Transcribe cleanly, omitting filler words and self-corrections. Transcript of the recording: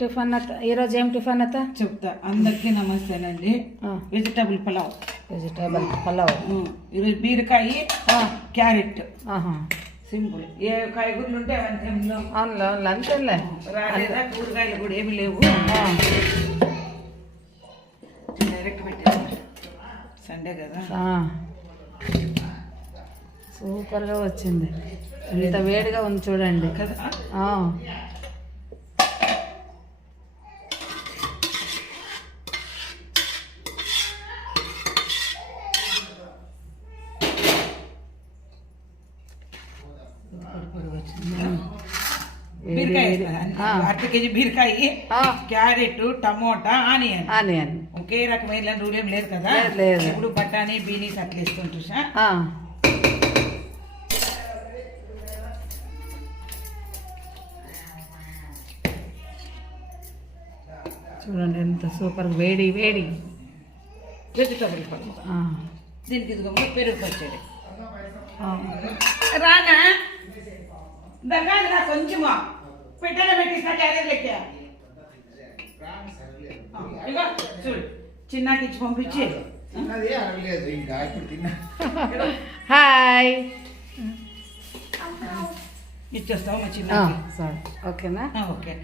Tiffin ఈరోజు ఏం tiffin అత్త చెప్తా. అందరికీ నమస్తేనండి. వెజిటబుల్ పలావ్. వెజిటేబుల్ పలావ్. ఈరోజు బీరకాయ, క్యారెట్. సింపుల్. ఏ కాయగూరలు ఉంటే అవన్నీ అవునులే అంతేలే. రాలేదా కూరగాయలు కూడా ఏమి లేవు. డైరెక్ట్ పెట్టేసి సండే కదా. సూపర్గా వచ్చింది. ఎంత వేడిగా ఉంది చూడండి కదా. బీరకాయ, అర్ధ కేజీ బీరకాయ, క్యారెట్, టమోటా, ఆనియన్. ఒకే రకమైన రూల్ ఏం లేదు కదా. ఇప్పుడు బఠానీ, బీనీస్ అట్లా వేస్తుంటా. చూడండి ఎంత సూపర్ వేడి వేడి వెజిటబుల్ పలావ్. దీనికి ఇదిగో పెరుగు పచ్చడి. రానా దగ్గర కొంచెమా పెట్టన పెట్టిస్తా క్యారెట్ లెక్క. ఇగో చూడు చిన్నకి ఇచ్చి పంపించి. హాయ్ ఇచ్చేస్తావు మా చిన్న. ఓకేనా? ఓకే.